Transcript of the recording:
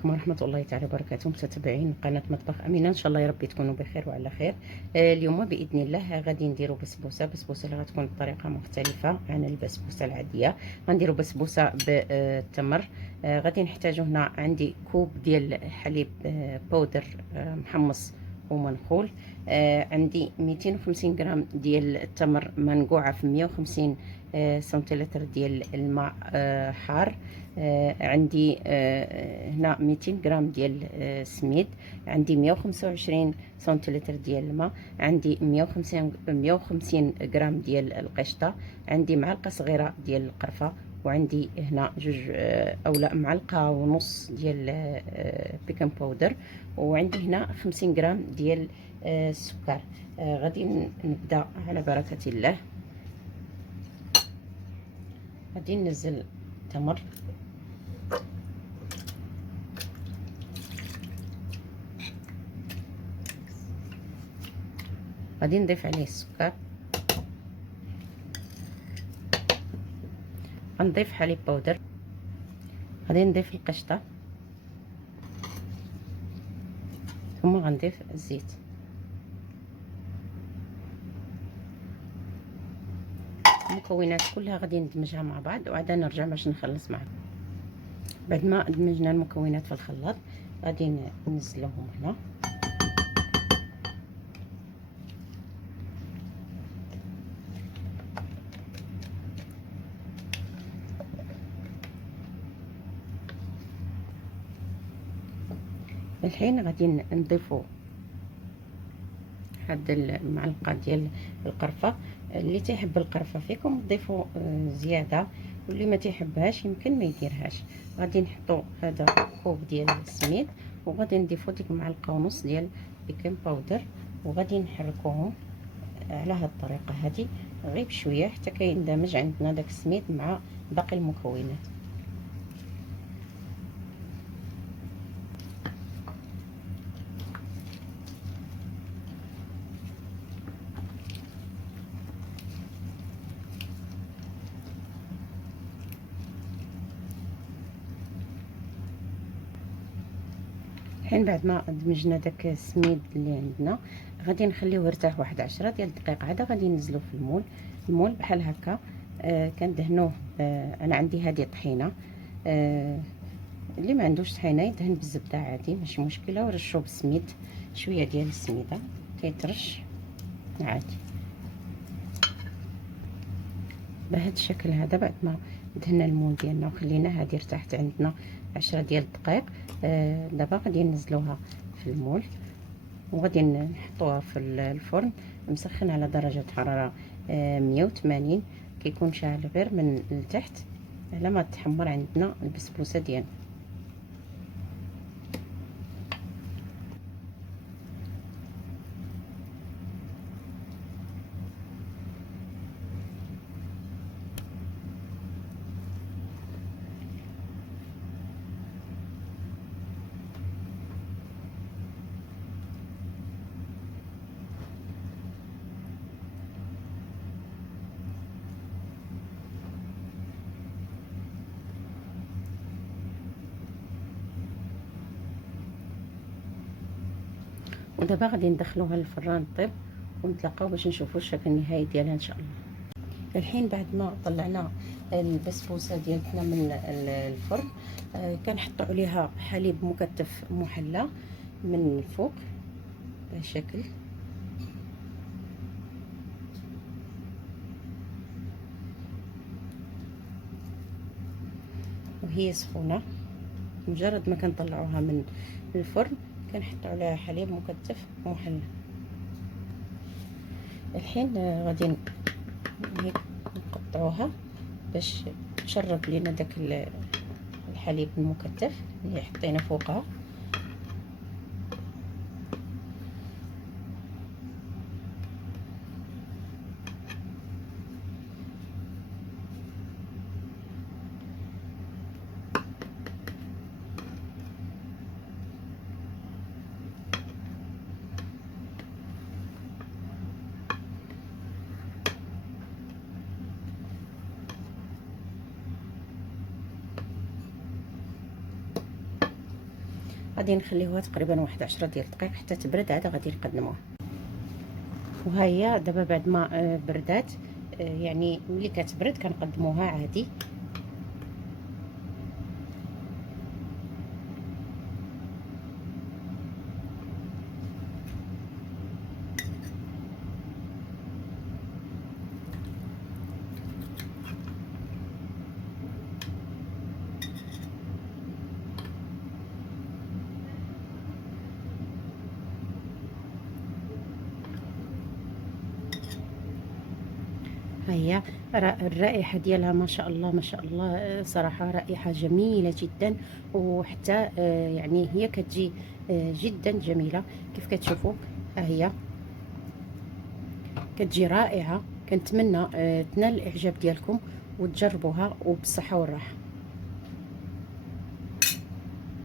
عليكم ورحمة الله تعالى وبركاته، متتبعين قناة مطبخ أمينة. إن شاء الله يا ربي تكونوا بخير وعلى خير. اليوم بإذن الله غادي نديروا بسبوسة اللي غتكون بطريقة مختلفة عن البسبوسة العادية. غنديروا بسبوسة بالتمر. غادي نحتاجوا هنا عندي كوب ديال حليب بودر محمص ومنخول. عندي 250 غرام ديال التمر منقوعة في 150 سنتيلتر ديال الماء حار. عندي هنا 200 غرام ديال السميد. عندي 125 سنتيلتر ديال الماء. عندي 150 غرام ديال القشطه. عندي معلقه صغيره ديال القرفه. وعندي هنا جوج او لا معلقه ونص ديال بيكنج باودر. وعندي هنا 50 غرام ديال السكر. غادي نبدا على بركه الله. غادي ننزل التمر، غادي نضيف عليه السكر، غنضيف حليب بودر، غادي نضيف القشطه، ثم غنضيف الزيت. المكونات كلها غادي ندمجها مع بعض وعاد نرجع باش نخلص معكم. بعد ما دمجنا المكونات في الخلاط غادي ننزلوهم هنا. الحين غادي نضيفوا هاد المعلقه ديال القرفه. اللي تيحب القرفه فيكم ضيفوا زياده، واللي ما تيحبهاش يمكن ما يديرهاش. غادي نحطوا هذا كوب ديال السميد، وغادي نضيفوا ديك معلقه ونص ديال بيكنج باودر، وغادي نحركوهم على هاد الطريقه هذه غير بشويه حتى كيندمج عندنا داك السميد مع باقي المكونات. الحين بعد ما دمجنا داك السميد اللي عندنا غادي نخليوه يرتاح واحد 10 ديال الدقائق. عاد غادي ننزلو في المول بحال هكا. كندهنوه. انا عندي هذه طحينه. اللي ما عندوش طحينه يدهن بالزبده عادي ماشي مشكله، ورشوا بالسميد شويه ديال السميده كيترش عادي بهذا الشكل هذا. بعد ما دهنا المول ديالنا وخلينا هذه ارتاحت عندنا 10 ديال الدقائق. دابا غادي ننزلوها في المول وغادي نحطوها في الفرن مسخن على درجه حراره 180. كيكون شاعل غير من التحت على ما تحمر عندنا البسبوسه ديالنا. ودابا غادي ندخلوها للفران طيب، ونتلاقاو باش نشوفوا الشكل النهائي ديالها ان شاء الله. الحين بعد ما طلعنا البسبوسه ديالتنا من الفرن كنحطوا عليها حليب مكتف محلى من الفوق بهذا الشكل. وهي سخونه مجرد ما كنطلعوها من الفرن كنحطوا عليها حليب مكتف محلى. الحين غادي هيك نقطعوها باش تشرب لينا داك الحليب المكتف اللي حطينا فوقها. غادي نخليوها تقريبا واحد 10 ديال الدقائق حتى تبرد، عاد غادي نقدموها. وها هي دابا بعد ما بردات، يعني ملي كتبرد كنقدموها عادي. ها هي الرائحه ديالها ما شاء الله ما شاء الله، صراحه رائحه جميله جدا، وحتى يعني هي كتجي جدا جميله كيف كتشوفوا. ها هي كتجي رائعه. كنتمنى تنال الاعجاب ديالكم وتجربوها، وبالصحه والراحه.